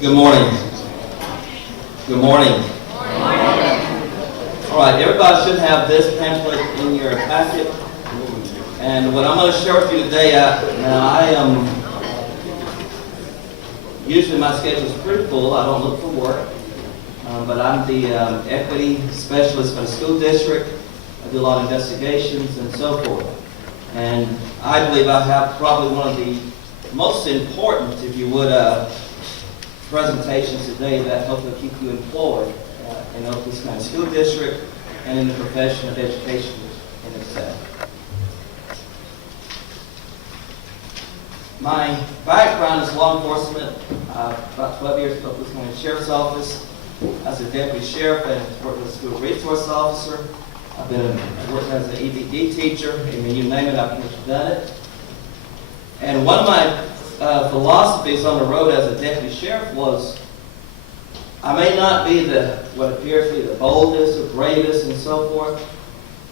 Good morning. Good morning. All right, everybody should have this pamphlet in your packet. And what I'm going to share with you today, usually my schedule is pretty full. I don't look for work. But I'm the equity specialist for the school district. I do a lot of investigations and so forth. And I believe I have probably one of the most important, if you would, presentations today that hopefully keep you employed in Okaloosa County School District and in the profession of education in itself. My background is law enforcement. About 12 years at Okaloosa County Sheriff's Office as a deputy sheriff and worked as a school resource officer. I've worked as an EBD teacher. I mean, you name it, I've done it. And one of my philosophies on the road as a deputy sheriff was, I may not be what appears to be the boldest or bravest and so forth.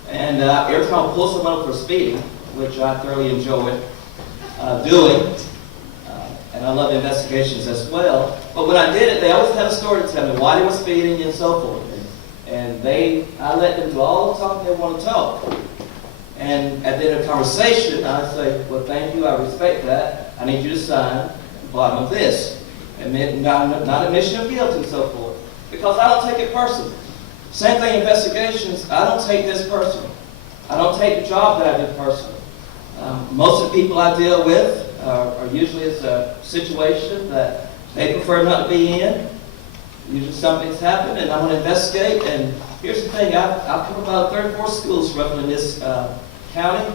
And every time I pull someone up for speeding, which I thoroughly enjoy doing, and I love investigations as well. But when I did it, they always had a story to tell me why they were speeding and so forth. And I let them do all the talk they want to talk. And at the end of the conversation, I say, well, thank you, I respect that. I need you to sign the bottom of this. Not admission of guilt and so forth. Because I don't take it personally. Same thing in investigations, I don't take this personally. I don't take the job that I do personally. Most of the people I deal with are usually it's a situation that they prefer not to be in. Usually something's happened and I'm going to investigate. And here's the thing, I've come about 34 schools roughly in this county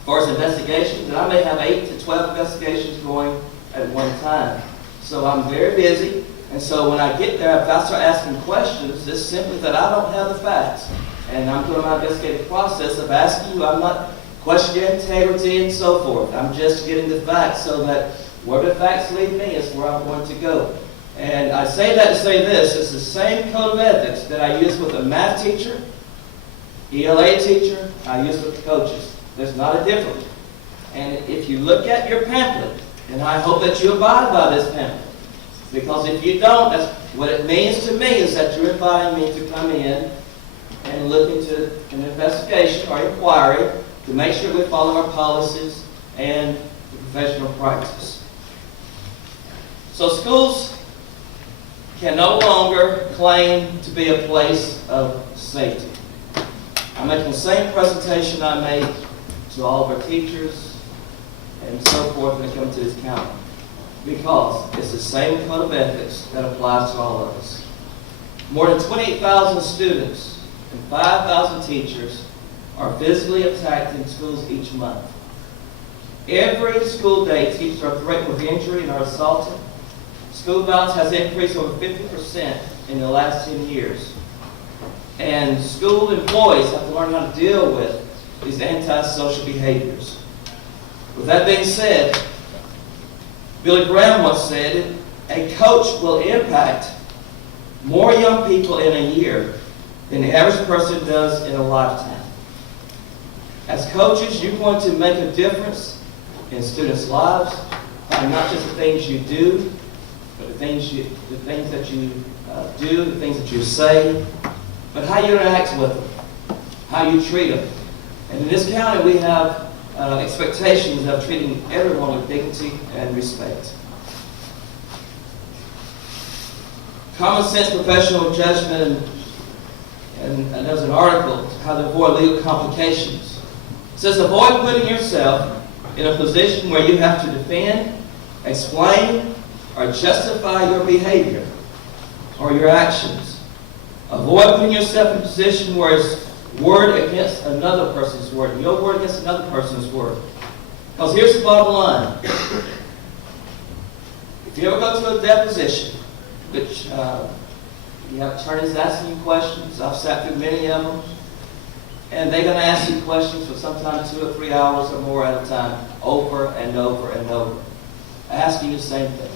as far as investigations, and I may have 8 to 12 investigations going at one time. So I'm very busy, and so when I get there, if I start asking questions, it's simply that I don't have the facts. And I'm doing my investigative process of asking you, I'm not questioning your integrity and so forth. I'm just getting the facts so that where the facts lead me is where I'm going to go. And I say that to say this, it's the same code of ethics that I use with a math teacher, ELA teacher, I use with the coaches. There's not a difference. And if you look at your pamphlet, and I hope that you abide by this pamphlet, because if you don't, that's what it means to me is that you're inviting me to come in and look into an investigation or inquiry to make sure we follow our policies and the professional practice. So schools can no longer claim to be a place of safety. I'm making the same presentation I made to all of our teachers and so forth when it comes to this county, because it's the same code of ethics that applies to all of us. More than 28,000 students and 5,000 teachers are physically attacked in schools each month. Every school day, teachers are threatened with injury and are assaulted. School violence has increased over 50% in the last 10 years. And school employees have to learn how to deal with these antisocial behaviors. With that being said, Billy Graham once said, a coach will impact more young people in a year than the average person does in a lifetime. As coaches, you're going to make a difference in students' lives by not just the things you do, but the things that you do, the things that you say, but how you interact with them, how you treat them. And in this county, we have expectations of treating everyone with dignity and respect. Common sense, professional judgment, and there's an article, how to avoid legal complications. It says, avoid putting yourself in a position where you have to defend, explain, or justify your behavior or your actions. Avoid putting yourself in a position where it's word against another person's word, your word against another person's word. Because here's the bottom line. If you ever go to a deposition, which you have attorneys asking you questions, I've sat through many of them, and they're going to ask you questions for sometimes 2 or 3 hours or more at a time, over and over and over, asking you the same thing.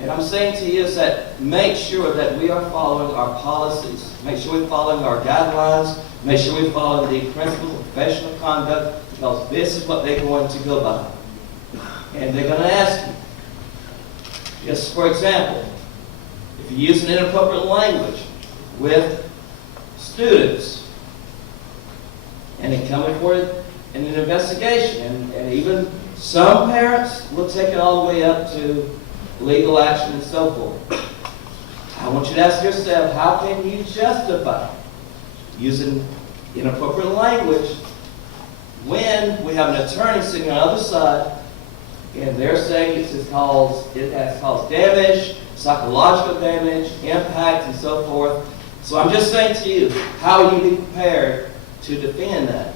And I'm saying to you is that make sure that we are following our policies. Make sure we're following our guidelines. Make sure we follow the principles of professional conduct, because this is what they're going to go by. And they're going to ask you, Just for example, if you use an inappropriate language with students, and it come before in an investigation, and even some parents will take it all the way up to legal action and so forth. I want you to ask yourself, how can you justify using inappropriate language when we have an attorney sitting on the other side and they're saying it has caused damage, psychological damage, impact, and so forth. So I'm just saying to you, how will you be prepared to defend that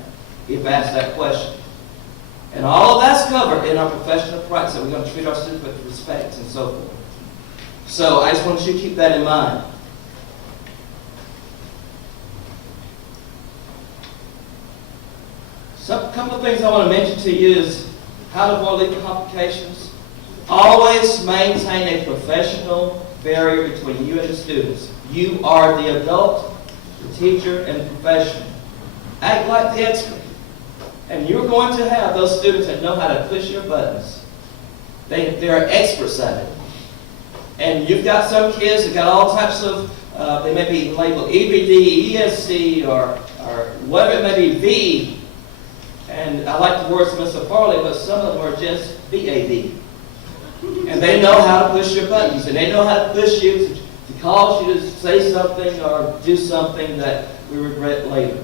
if asked that question? And all of that's covered in our professional practice, that we're going to treat our students with respect and so forth. So I just want you to keep that in mind. A couple of things I want to mention to you is how to avoid legal complications. Always maintain a professional barrier between you and the students. You are the adult, the teacher, and the professional. Act like the expert. And you're going to have those students that know how to push your buttons. They're experts at it. And you've got some kids that got all types of, they may be labeled EBD, ESC, or whatever it may be, V. And I like the words of Mr. Farley, but some of them are just BAD. And they know how to push your buttons, and they know how to push you to cause you to say something or do something that we regret later.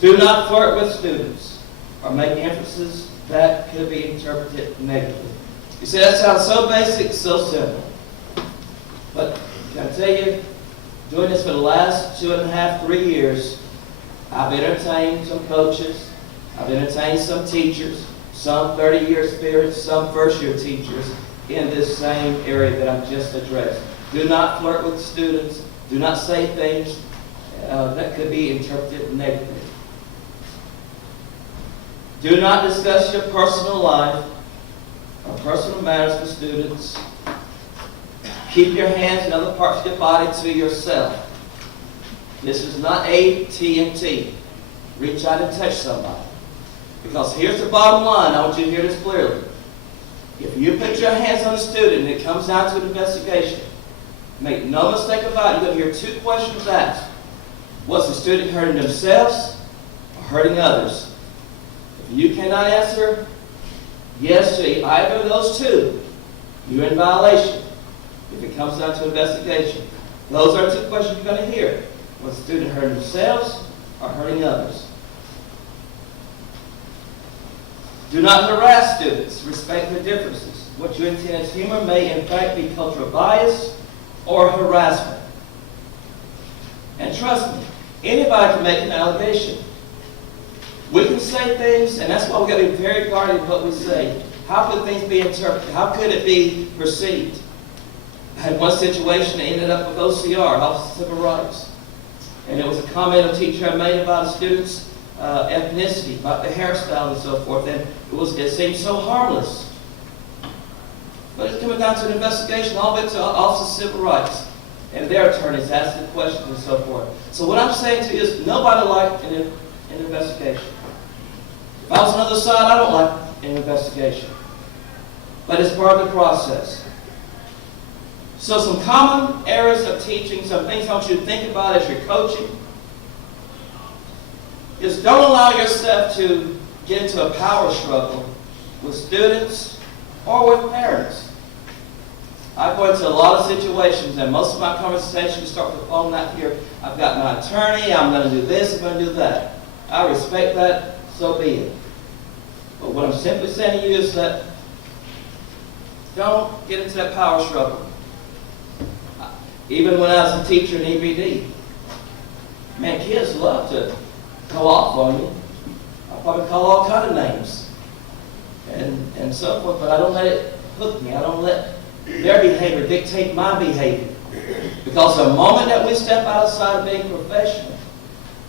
Do not flirt with students or make emphasis that could be interpreted negatively. You say, that sounds so basic, so simple. But can I tell you, doing this for the last 2.5, 3 years, I've entertained some coaches, I've entertained some teachers, some 30-year experience, some first-year teachers in this same area that I've just addressed. Do not flirt with students. Do not say things that could be interpreted negatively. Do not discuss your personal life or personal matters with students. Keep your hands and other parts of your body to yourself. This is not AT&T. Reach out and touch somebody. Because here's the bottom line. I want you to hear this clearly. If you put your hands on a student and it comes down to an investigation, make no mistake about it, you're going to hear 2 questions asked. Was the student hurting themselves or hurting others? If you cannot answer yes to either of those 2, you're in violation. If it comes down to investigation, those are 2 questions you're going to hear. Was the student hurting themselves or hurting others? Do not harass students. Respect their differences. What you intend as humor may in fact be cultural bias or harassment. And trust me, anybody can make an allegation. We can say things, and that's why we've got to be very guarded in what we say. How could things be interpreted? How could it be perceived? I had one situation that ended up with OCR, Office of Civil Rights. And it was a comment a teacher had made about a student's ethnicity, about the hairstyle and so forth. And it seemed so harmless. But it's coming down to an investigation, all the way to Office of Civil Rights. And their attorneys asking questions and so forth. So what I'm saying to you is, nobody liked an investigation. If I was on the other side, I don't like an investigation. But it's part of the process. So some common areas of teaching, some things I want you to think about as you're coaching, is don't allow yourself to get into a power struggle with students or with parents. I go into a lot of situations, and most of my conversations start with the phone out here. I've got my attorney, I'm going to do this, I'm going to do that. I respect that, so be it. But what I'm simply saying to you is that don't get into that power struggle. Even when I was a teacher in EBD, man, kids love to go off on you. I probably call all kind of names and so forth, but I don't let it hook me. I don't let their behavior dictate my behavior. Because the moment that we step outside of being professional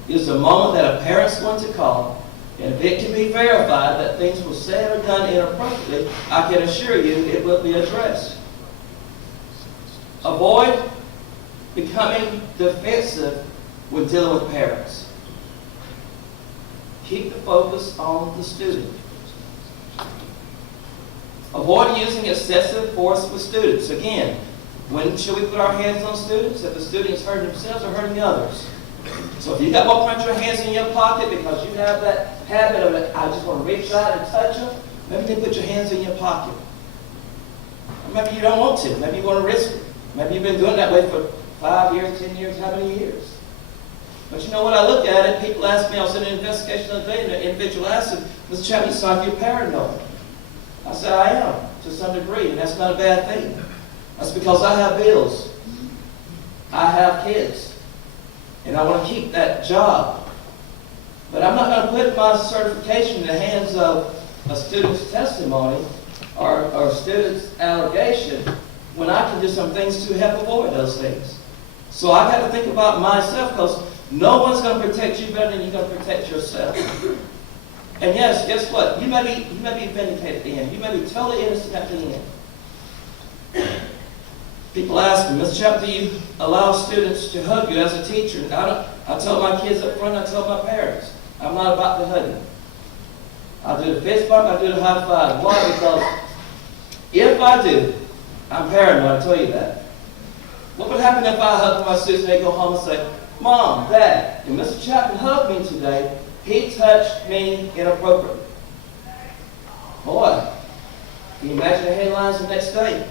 is the moment that a parent's going to call, and if it can be verified that things were said or done inappropriately, I can assure you it will be addressed. Avoid becoming defensive when dealing with parents. Keep the focus on the student. Avoid using excessive force with students. Again, when should we put our hands on students? If the student is hurting themselves or hurting others. So if you got more put your hands in your pocket because you have that habit of I just want to reach out and touch them, maybe you put your hands in your pocket. Or maybe you don't want to. Maybe you want to risk it. Maybe you've been doing that way for 5 years, 10 years, how many years? But you know what, I look at it, people ask me, I was in an investigation the other day, and the individual asked me, Mr. Chapman, you sound like you're paranoid. I said, I am, to some degree, and that's not a bad thing. That's because I have bills. I have kids. And I want to keep that job. But I'm not going to put my certification in the hands of a student's testimony or a student's allegation when I can do some things to help avoid those things. So I got to think about myself, because no one's going to protect you better than you're going to protect yourself. And yes, guess what? You may be vindicated at the end. You may be totally innocent at the end. People ask me, Mr. Chapman, do you allow students to hug you as a teacher? I tell my kids up front, I tell my parents, I'm not about the hugging. I do the fist bump, I do the high five. Why? Because if I do, I'm paranoid, I tell you that. What would happen if I hug my students and they go home and say, Mom, Dad, and Mr. Chapman hugged me today, he touched me inappropriately. Boy, can you imagine the headlines the next day?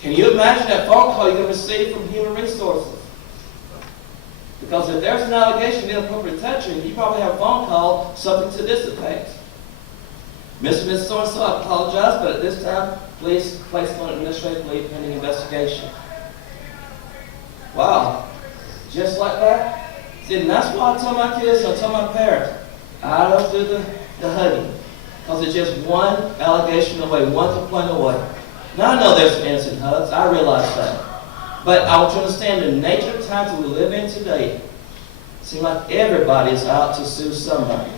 Can you imagine that phone call you're going to receive from Human Resources? Because if there's an allegation of inappropriate touching, you probably have a phone call, something to this effect. Mr. and Mrs. So-and-so, I apologize, but at this time, please place on administrative leave pending investigation. Wow. Just like that? See, and that's why I tell my kids, I tell my parents, I don't do the hugging. Because it's just one allegation away, one complaint away. Now I know there's some innocent hugs, I realize that. But I want you to understand the nature of times that we live in today. It seems like everybody is out to sue somebody.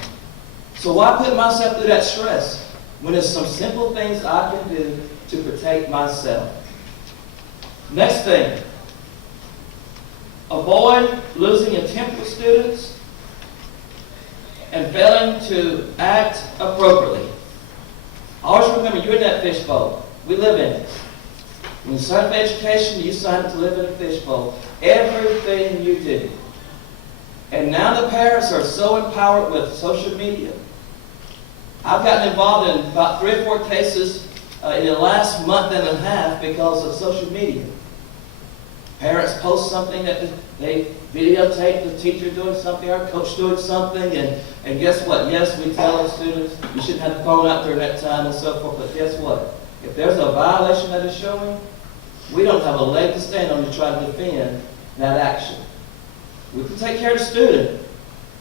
So why put myself through that stress when there's some simple things I can do to protect myself? Next thing, avoid losing your temper with students and failing to act appropriately. Always remember, you're in that fishbowl. We live in it. When you sign up for education, you sign up to live in a fishbowl. Everything you do. And now the parents are so empowered with social media. I've gotten involved in about 3 or 4 cases in the last month and a half because of social media. Parents post something that they videotape the teacher doing something, our coach doing something, and guess what? Yes, we tell the students you shouldn't have the phone out during that time and so forth, but guess what? If there's a violation that is showing, we don't have a leg to stand on to try to defend that action. We can take care of the student,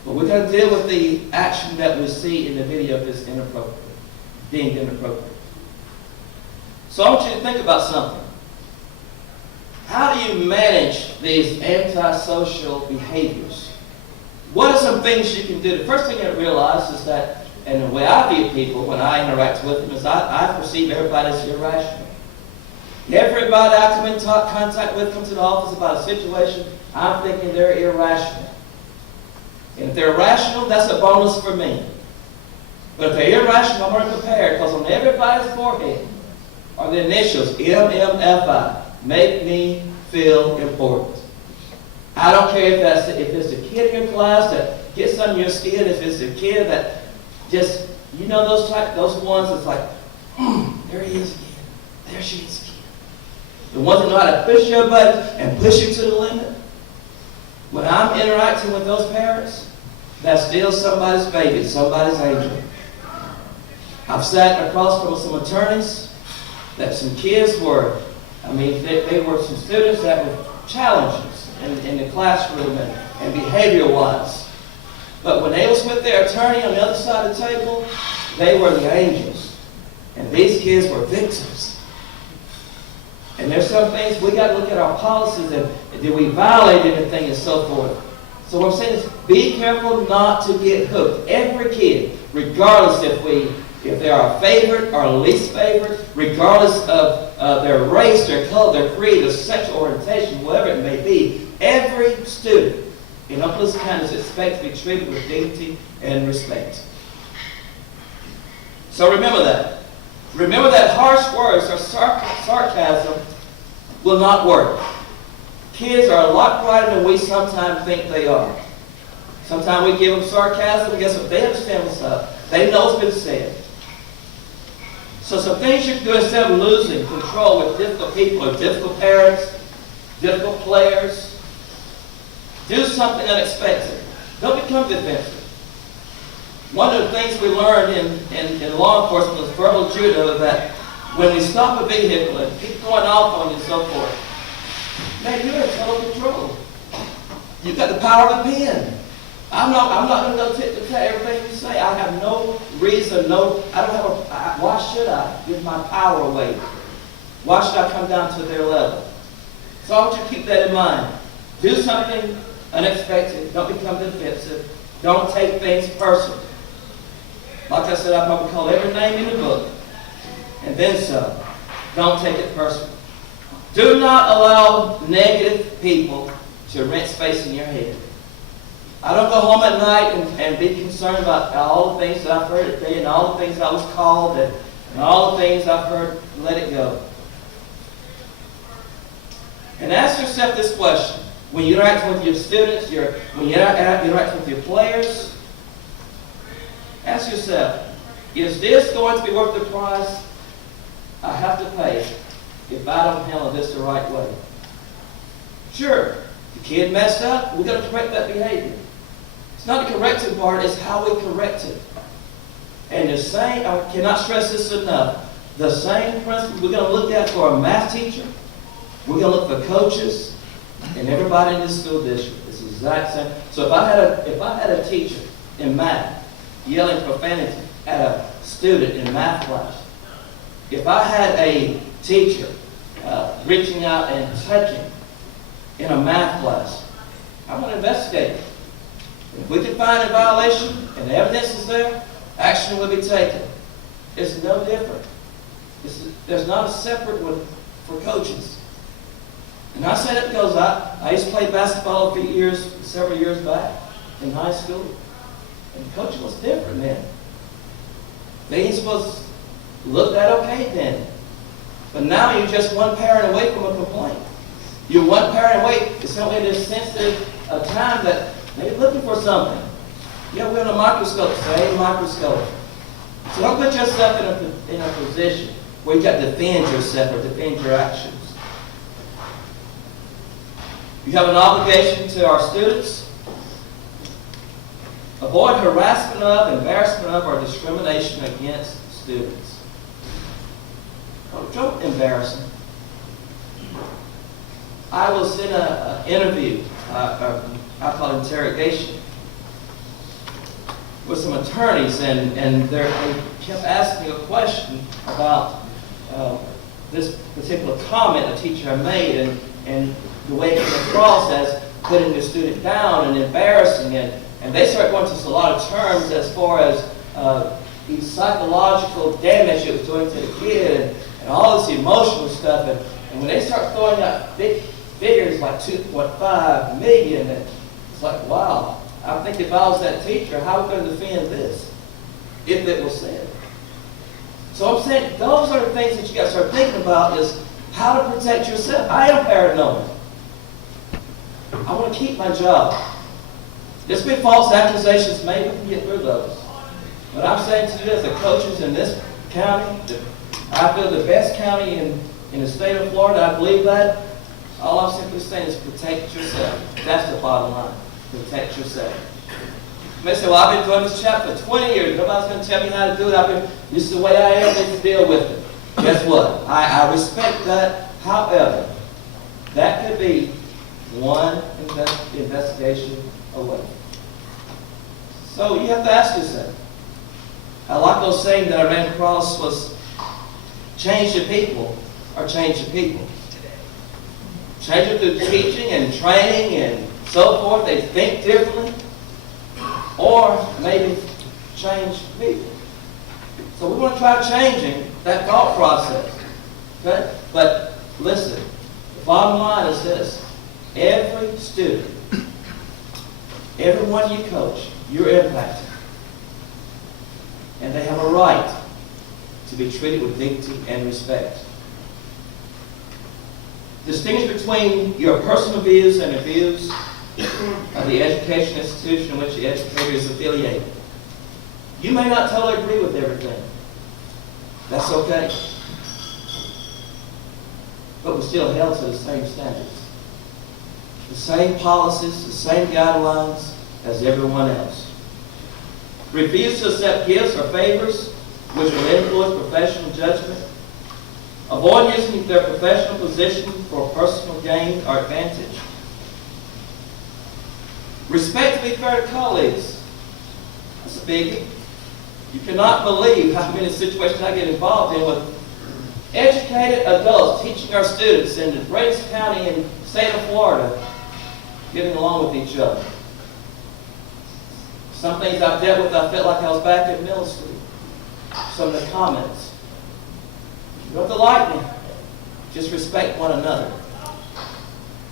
but we're going to deal with the action that we see in the video if it's inappropriate, deemed inappropriate. So I want you to think about something. How do you manage these antisocial behaviors? What are some things you can do? The first thing you realize is that, and the way I view people when I interact with them, is I perceive everybody as irrational. Everybody I come in contact with comes to the office about a situation, I'm thinking they're irrational. And if they're rational, that's a bonus for me. But if they're irrational, I'm already prepared, because on everybody's forehead are the initials MMFI. Make me feel important. I don't care if it's a kid in your class that gets under your skin, if it's a kid that just, you know, those ones that's like, there he is again. There she is again. The ones that know how to push your button and push you to the limit. When I'm interacting with those parents, that's still somebody's baby, somebody's angel. I've sat across from some attorneys that some kids were, they were some students that were challenges in the classroom and behavior-wise. But when they was with their attorney on the other side of the table, they were the angels. And these kids were victims. And there's some things we got to look at our policies and did we violate anything and so forth. So what I'm saying is be careful not to get hooked. Every kid, regardless if they are a favorite or least favorite, regardless of their race, their color, their creed, their sexual orientation, whatever it may be, every student in Okaloosa County is expected to be treated with dignity and respect. So remember that. Remember that harsh words or sarcasm will not work. Kids are a lot brighter than we sometimes think they are. Sometimes we give them sarcasm. Guess what? They understand what's up. They know what's been said. So some things you can do instead of losing control with difficult people or difficult parents, difficult players. Do something unexpected. Don't become defensive. One of the things we learned in law enforcement was verbal judo, that when we stop a vehicle and keep going off on you and so forth, man, you're in total control. You've got the power of a pen. I'm not going to go tit for tat everything you say. I have no reason, why should I give my power away? Why should I come down to their level? So I want you to keep that in mind. Do something unexpected. Don't become defensive. Don't take things personal. Like I said, I probably call every name in the book. And then some. Don't take it personal. Do not allow negative people to rent space in your head. I don't go home at night and be concerned about all the things that I've heard today and all the things I was called and all the things I've heard. Let it go. And ask yourself this question. When you interact with your students, when you interact with your players, ask yourself, is this going to be worth the price I have to pay if I don't handle this the right way? Sure, the kid messed up, we're going to correct that behavior. It's not the correcting part, it's how we correct it. And the same, I cannot stress this enough, the same principle we're going to look at for a math teacher, we're going to look for coaches, and everybody in this school district. It's the exact same. So if I had a teacher in math yelling profanity at a student in math class, if I had a teacher reaching out and touching in a math class, I'm going to investigate it. If we can find a violation and the evidence is there, action will be taken. It's no different. There's not a separate one for coaches. And I say that because I used to play basketball several years back in high school. And coaching was different then. They ain't supposed to look that okay then. But now you're just one parent away from a complaint. You're one parent away. It's only this sensitive time that they're looking for something. Yeah, we're in a microscope, same microscope. So don't put yourself in a position where you got to defend yourself or defend your actions. You have an obligation to our students. Avoid harassment of, embarrassment of, or discrimination against students. Don't embarrass them. I was in an interview, I call it interrogation, with some attorneys, and they kept asking me a question about this particular comment a teacher had made, and the way it came across as putting the student down and embarrassing it. And they started going to a lot of terms as far as the psychological damage it was doing to the kid and all this emotional stuff. And when they start throwing out big figures like 2.5 million, it's like, wow. I think if I was that teacher, how are we going to defend this if it was said? So I'm saying those are the things that you got to start thinking about, is how to protect yourself. I am paranoid. I want to keep my job. There's been false accusations made. We can get through those. But I'm saying to you, as the coaches in this county, I feel the best county in the state of Florida, I believe that. All I'm simply saying is protect yourself. That's the bottom line. Protect yourself. You may say, well, I've been doing this job for 20 years. Nobody's going to tell me how to do it. This is the way I am. Let's deal with it. Guess what? I respect that. However, that could be one investigation away. So you have to ask yourself. I like those saying that I ran across was, change the people or change the people. Change it through teaching and training and so forth. They think differently. Or maybe change people. So we want to try changing that thought process. Okay? But listen, the bottom line is this. Every student, everyone you coach, you're impacting. And they have a right to be treated with dignity and respect. Distinguish between your personal views and the views of the education institution in which the educator is affiliated. You may not totally agree with everything. That's okay. But we're still held to the same standards, the same policies, the same guidelines as everyone else. Refuse to accept gifts or favors which will influence professional judgment. Avoid using their professional position for personal gain or advantage. Respect to be fair to colleagues. That's a biggie. You cannot believe how many situations I get involved in with educated adults teaching our students in the greatest county in the state of Florida, getting along with each other. Some things I've dealt with, I felt like I was back in middle school. Some of the comments. You don't have to like me. Just respect one another.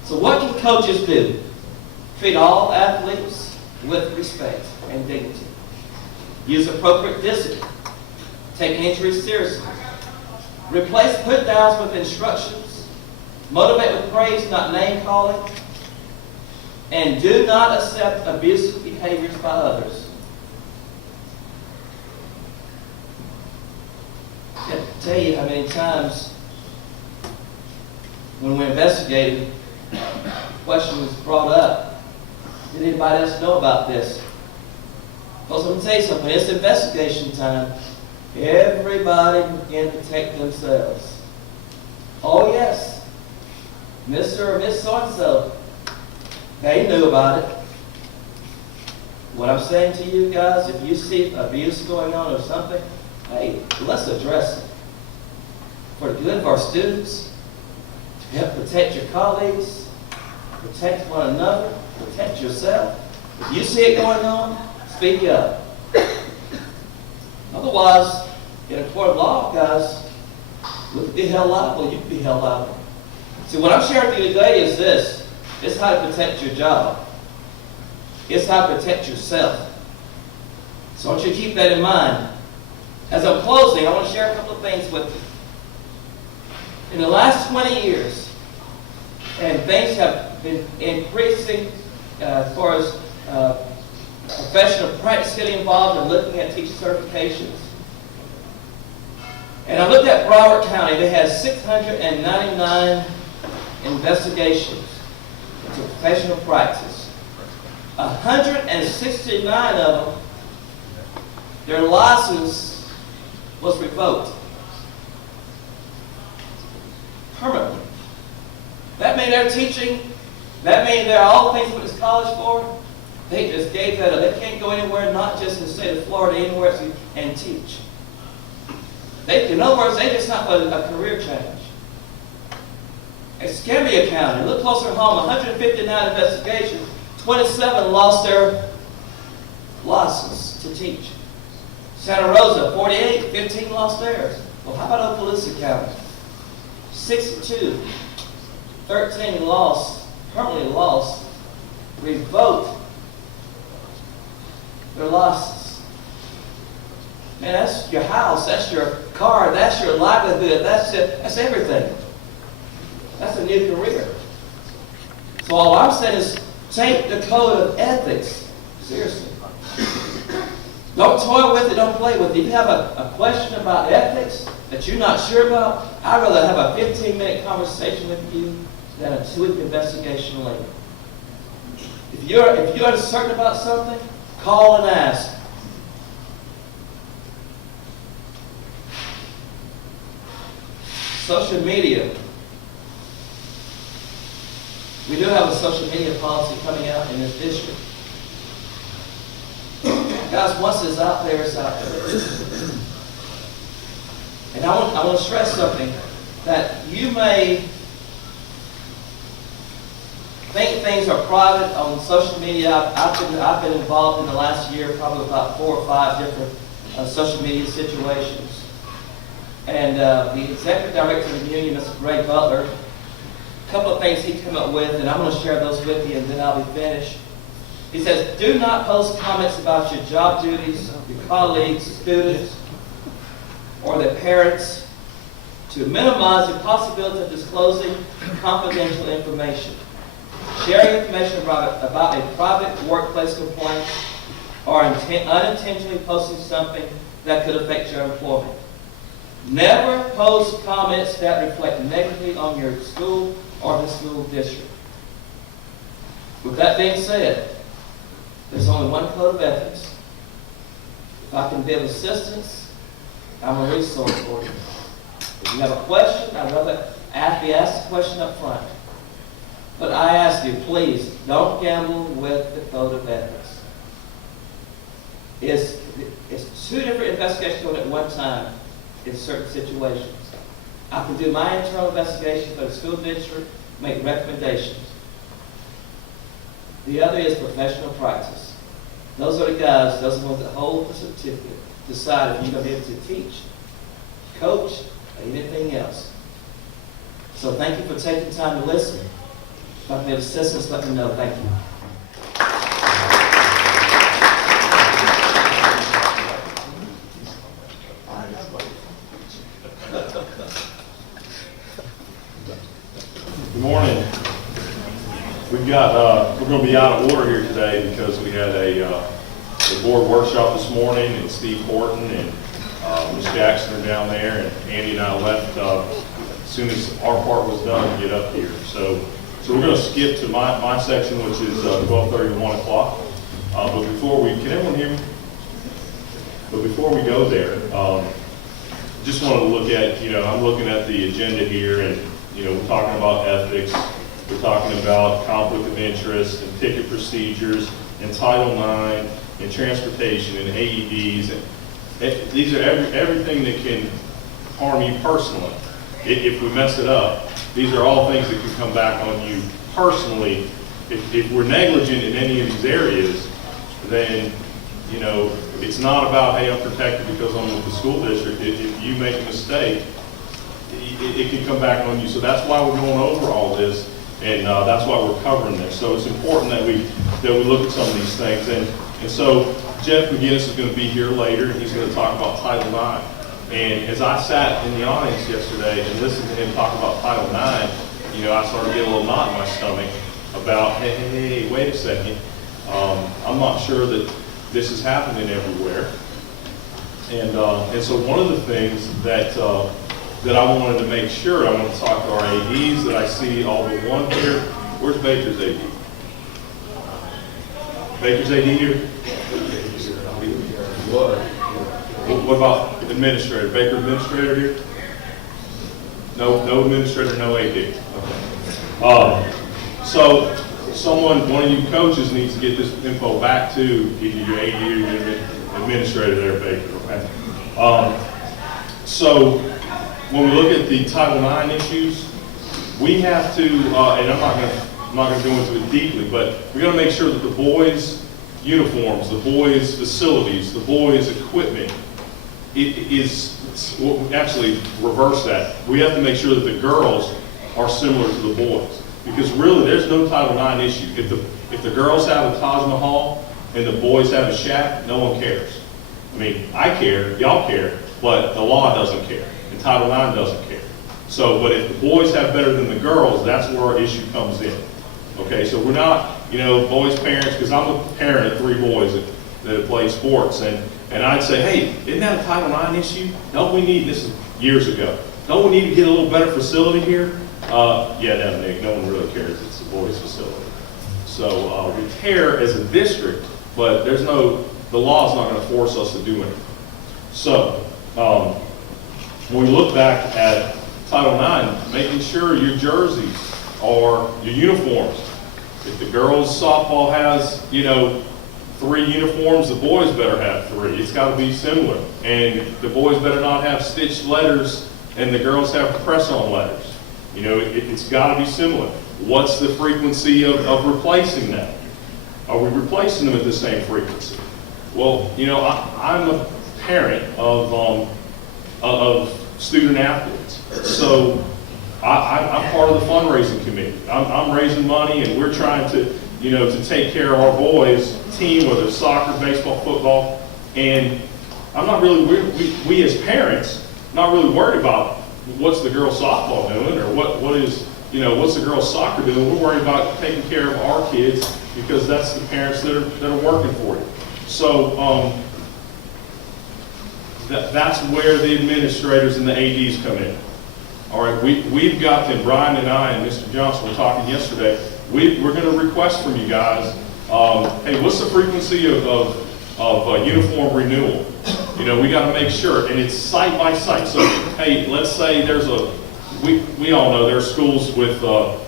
So what can coaches do? Treat all athletes with respect and dignity. Use appropriate discipline. Take injuries seriously. Replace put-downs with instructions. Motivate with praise, not name-calling. And do not accept abusive behaviors by others. I can't tell you how many times when we're investigating, a question was brought up. Did anybody else know about this? Because let me tell you something, when it's investigation time, everybody began to protect themselves. Oh yes, Mr. or Miss So-and-so, they knew about it. What I'm saying to you guys, if you see abuse going on or something, hey, let's address it. For the good of our students, to help protect your colleagues, protect one another, protect yourself. If you see it going on, speak up. Otherwise, in a court of law, guys, we could be held liable, you could be held liable. See, what I'm sharing with you today is this. It's how to protect your job. It's how to protect yourself. So I want you to keep that in mind. As I'm closing, I want to share a couple of things with you. In the last 20 years, and things have been increasing as far as professional practice getting involved and looking at teacher certifications. And I looked at Broward County. They had 699 investigations into professional practice. 169 of them, their license was revoked permanently. That means they're teaching. That means they're all the things what it's college for. They just gave that up. They can't go anywhere, not just in the state of Florida, anywhere else, and teach. In other words, they just not a career change. Escambia County, a little closer home, 159 investigations, 27 lost their license to teach. Santa Rosa, 48, 15 lost theirs. Well, how about Okaloosa County? 62, 13 lost, permanently lost, revoked their license. Man, that's your house, that's your car, that's your livelihood, that's everything. That's a new career. So all I'm saying is take the code of ethics seriously. Don't toy with it, don't play with it. If you have a question about ethics that you're not sure about, I'd rather have a 15-minute conversation with you than a 2-week investigation later. If you're uncertain about something, call and ask. Social media. We do have a social media policy coming out in this district. Guys, once it's out there, it's out there. And I want to stress something, that you may think things are private on social media. I've been involved in the last year, probably about 4 or 5 different social media situations. And the executive director of the union, Mr. Ray Butler, a couple of things he came up with, and I'm going to share those with you, and then I'll be finished. He says, do not post comments about your job duties, your colleagues, students, or their parents to minimize the possibility of disclosing confidential information, sharing information about a private workplace complaint, or unintentionally posting something that could affect your employment. Never post comments that reflect negatively on your school or the school district. With that being said, there's only one code of ethics. If I can be of assistance, I'm a resource for you. If you have a question, I'd rather be asked the question up front. But I ask you, please, don't gamble with the code of ethics. It's two different investigations going at one time in certain situations. I can do my internal investigation for the school district, make recommendations. The other is professional practice. Those are the guys, those are the ones that hold the certificate, decide if you're going to be able to teach, coach, or anything else. So thank you for taking time to listen. If I can be of assistance, let me know. Thank you. Good morning. We're going to be out of order here today because we had a board workshop this morning, and Steve Horton and Ms. Jackson are down there, and Andy and I left as soon as our part was done to get up here. So we're going to skip to my section, which is 12:30 to 1 o'clock. But before can everyone hear me? But before we go there, just wanted to look at, I'm looking at the agenda here, and we're talking about ethics, we're talking about conflict of interest and ticket procedures and Title IX and transportation and AEDs. And these are everything that can harm you personally. If we mess it up, these are all things that can come back on you personally. If we're negligent in any of these areas, then it's not about, hey, I'm protected because I'm with the school district. If you make a mistake, it can come back on you. So that's why we're going over all this, and that's why we're covering this. So it's important that we look at some of these things. And so Jeff McGinnis is going to be here later, and he's going to talk about Title IX. And as I sat in the audience yesterday and listened to him talk about Title IX, I started getting a little knot in my stomach about, hey, wait a second. I'm not sure that this is happening everywhere. And so one of the things that I wanted to make sure, I want to talk to our ADs that I see all but one here. Where's Baker's AD? Baker's AD here? What about administrator? Baker administrator here? No administrator, no AD. Okay. So one of you coaches needs to get this info back to either your AD or your administrator there, Baker. Okay. So when we look at the Title IX issues, we have to, and I'm not going to go into it deeply, but we got to make sure that the boys' uniforms, the boys' facilities, the boys' equipment, actually reverse that. We have to make sure that the girls are similar to the boys, because really there's no Title IX issue. If the girls have a Taj Mahal and the boys have a shack, no one cares. I mean, I care, y'all care, but the law doesn't care, and Title IX doesn't care. So, but if the boys have better than the girls, that's where our issue comes in. Okay, so we're not, boys' parents, because I'm a parent of 3 boys that have played sports, and I'd say, hey, isn't that a Title IX issue? Don't we need, this is years ago, don't we need to get a little better facility here? Yeah, no, Nick, no one really cares. It's a boys' facility. So we care as a district, but the law's not going to force us to do anything. So when we look back at Title IX, making sure your jerseys or your uniforms, if the girls' softball has, 3 uniforms, the boys better have 3. It's got to be similar. And the boys better not have stitched letters and the girls have press-on letters. It's got to be similar. What's the frequency of replacing them? Are we replacing them at the same frequency? Well, I'm a parent of student athletes. So I'm part of the fundraising committee. I'm raising money, and we're trying to take care of our boys' team, whether it's soccer, baseball, football. And I'm not really, we as parents not really worried about what's the girls softball doing or what is, what's the girls soccer doing. We're worried about taking care of our kids because that's the parents that are working for you. So that's where the administrators and the ADs come in. All right, we've got them, Brian and I and Mr. Johnson were talking yesterday. We're going to request from you guys, hey, what's the frequency of uniform renewal? We got to make sure, and it's site by site. So, hey, let's say we all know there's schools with a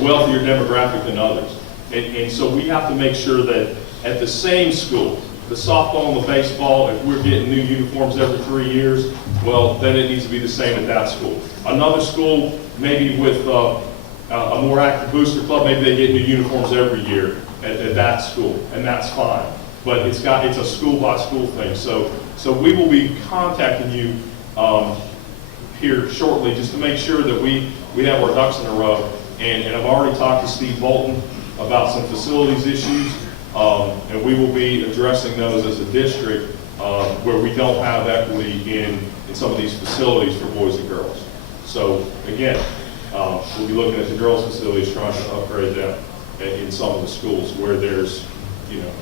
wealthier demographic than others. And so we have to make sure that at the same school, the softball and the baseball, if we're getting new uniforms every 3 years, well, then it needs to be the same at that school. Another school, maybe with a more active booster club, maybe they get new uniforms every year at that school, and that's fine. But it's a school by school thing. So we will be contacting you here shortly just to make sure that we have our ducks in a row. And I've already talked to Steve Bolton about some facilities issues, and we will be addressing those as a district where we don't have equity in some of these facilities for boys and girls. So again, we'll be looking at the girls' facilities, trying to upgrade them in some of the schools where there's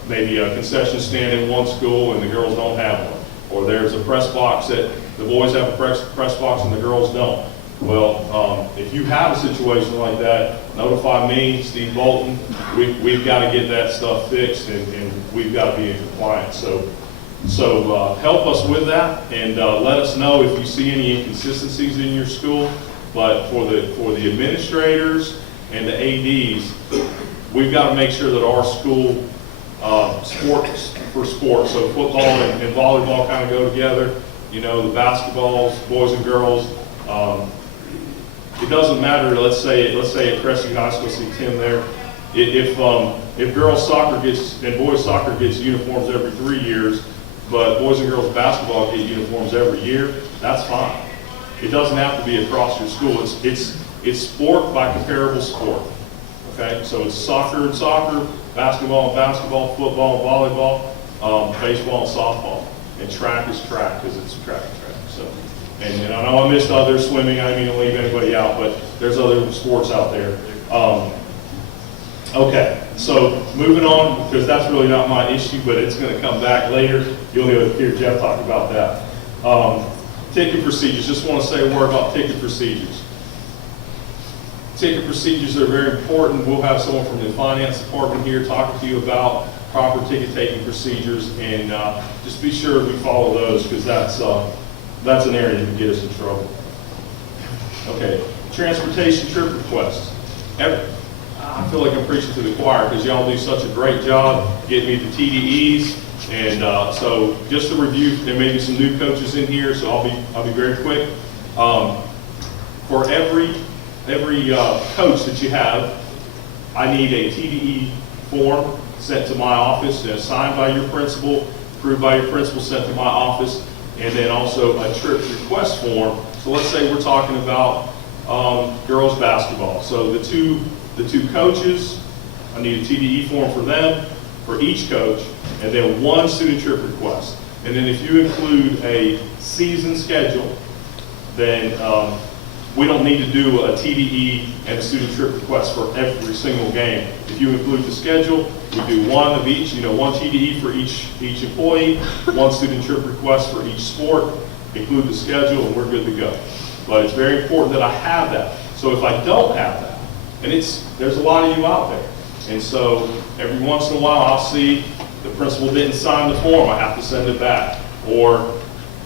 maybe a concession stand in one school and the girls don't have one. Or there's a press box that the boys have a press box and the girls don't. Well, if you have a situation like that, notify me, Steve Bolton. We've got to get that stuff fixed, and we've got to be in compliance. So help us with that, and let us know if you see any inconsistencies in your school. But for the administrators and the ADs, we've got to make sure that our school sports, so football and volleyball kind of go together. The basketballs, boys and girls. It doesn't matter. Let's say at Crescent High School, see Tim there. If girls soccer and boys soccer gets uniforms every 3 years, but boys and girls basketball get uniforms every year, that's fine. It doesn't have to be across your school. It's sport by comparable sport. Okay, so it's soccer and soccer, basketball and basketball, football and volleyball, baseball and softball, and track is track because it's track and track. So, and I know I missed other swimming. I didn't mean to leave anybody out, but there's other sports out there. Okay, so moving on, because that's really not my issue, but it's going to come back later. You'll hear Jeff talk about that. Ticket procedures. Just want to say a word about ticket procedures. Ticket procedures are very important. We'll have someone from the finance department here talking to you about proper ticket taking procedures, and just be sure we follow those because that's an area that can get us in trouble. Okay, transportation trip requests. I feel like I'm preaching to the choir because y'all do such a great job getting me the TDEs, and so just to review, there may be some new coaches in here, so I'll be very quick. For every coach that you have, I need a TDE form sent to my office, signed by your principal, approved by your principal, sent to my office, and then also a trip request form. So let's say we're talking about girls basketball. So the two coaches, I need a TDE form for them, for each coach, and then one student trip request. And then if you include a season schedule, then we don't need to do a TDE and a student trip request for every single game. If you include the schedule, we do one of each, one TDE for each employee, one student trip request for each sport, include the schedule, and we're good to go. But it's very important that I have that. So if I don't have that, and there's a lot of you out there, and so every once in a while I'll see the principal didn't sign the form, I have to send it back. Or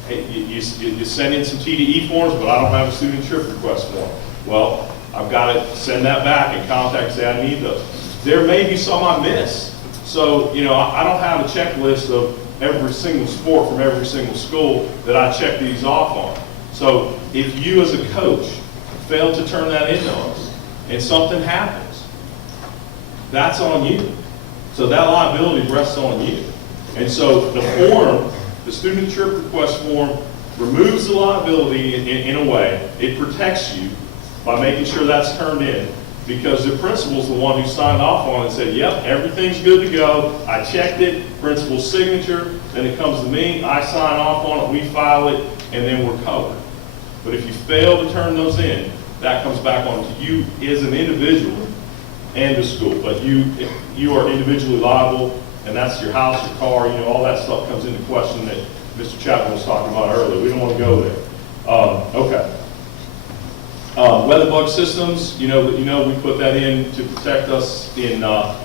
hey, you send in some TDE forms, but I don't have a student trip request form. Well, I've got to send that back and contact and say I need those. There may be some I miss. So, I don't have a checklist of every single sport from every single school that I check these off on. So if you as a coach fail to turn that into us and something happens, that's on you. So that liability rests on you. And so the form, the student trip request form, removes the liability in a way. It protects you by making sure that's turned in, because the principal's the one who signed off on it and said, yep, everything's good to go. I checked it, principal's signature, then it comes to me, I sign off on it, we file it, and then we're covered. But if you fail to turn those in, that comes back onto you as an individual and the school. But you are individually liable, and that's your house, your car, all that stuff comes into question that Mr. Chapman was talking about earlier. We don't want to go there. Okay. Weather bug systems, we put that in to protect us in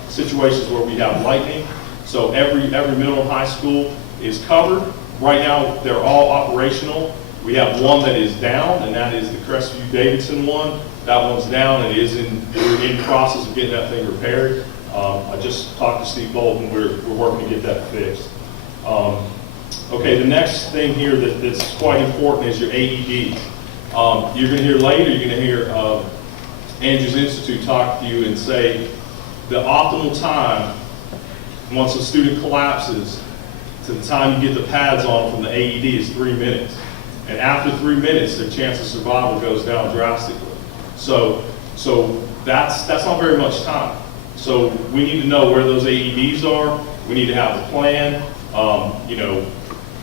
situations where we have lightning. So every middle and high school is covered. Right now, they're all operational. We have one that is down, and that is the Crestview Davidson one. That one's down, and we're in the process of getting that thing repaired. I just talked to Steve Bolton. We're working to get that fixed. Okay, the next thing here that's quite important is your AEDs. You're going to hear later, you're going to hear Andrews Institute talk to you and say the optimal time once a student collapses to the time you get the pads on from the AED is 3 minutes. And after 3 minutes, their chance of survival goes down drastically. So that's not very much time. So we need to know where those AEDs are. We need to have a plan.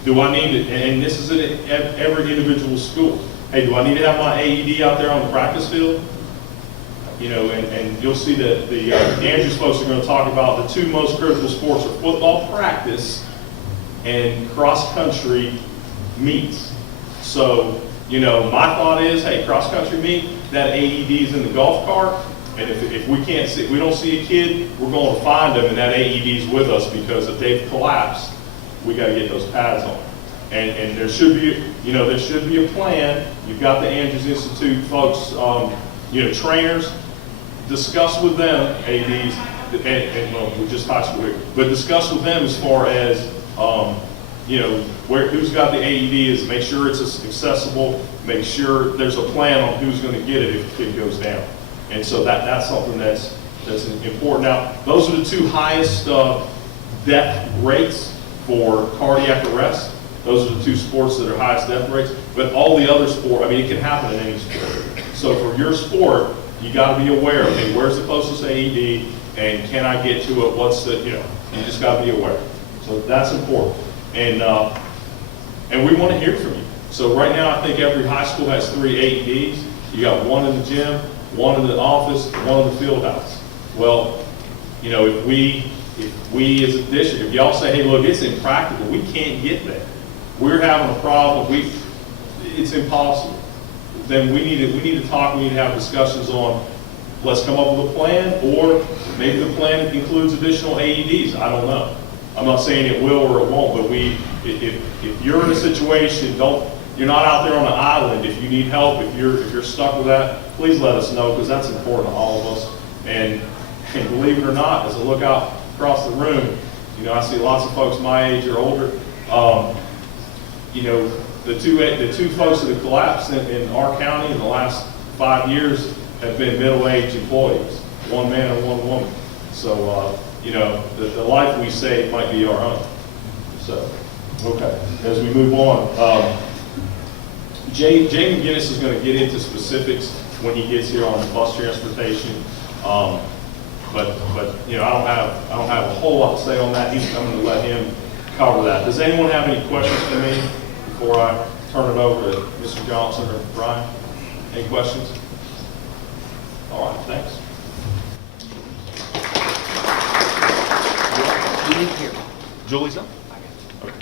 Do I need it? And this is at every individual school. Hey, do I need to have my AED out there on the practice field? And you'll see that the Andrews folks are going to talk about the two most critical sports are football practice and cross-country meets. So, my thought is, hey, cross-country meet, that AED is in the golf cart, and if we don't see a kid, we're going to find them, and that AED is with us, because if they've collapsed, we got to get those pads on. And there should be a plan. You've got the Andrews Institute folks, trainers. Discuss with them AEDs, we just high school here, but discuss with them as far as who's got the AED, make sure it's accessible, make sure there's a plan on who's going to get it if the kid goes down. And so that's something that's important. Now, those are the two highest death rates for cardiac arrest. Those are the two sports that are highest death rates. But all the other sport, it can happen in any sport. So for your sport, you got to be aware, okay, where's the closest AED, and can I get to it? What's the, you just got to be aware. So that's important. And we want to hear from you. So right now, I think every high school has 3 AEDs. You got one in the gym, one in the office, and one in the field house. Well, if we as a district, if y'all say, hey, look, it's impractical, we can't get there. We're having a problem, it's impossible. Then we need to talk, we need to have discussions on, let's come up with a plan, or maybe the plan includes additional AEDs, I don't know. I'm not saying it will or it won't, but if you're in a situation, you're not out there on an island. If you need help, if you're stuck with that, please let us know, because that's important to all of us. And believe it or not, as I look out across the room, I see lots of folks my age or older. The two folks that have collapsed in our county in the last 5 years have been middle-aged employees, one man and one woman. So, the life we save might be our own. So, okay, as we move on, Jay McGinnis is going to get into specifics when he gets here on bus transportation. But I don't have a whole lot to say on that. I'm going to let him cover that. Does anyone have any questions for me before I turn it over to Mr. Johnson or Brian? Any questions? All right, thanks. Julie's up? Okay.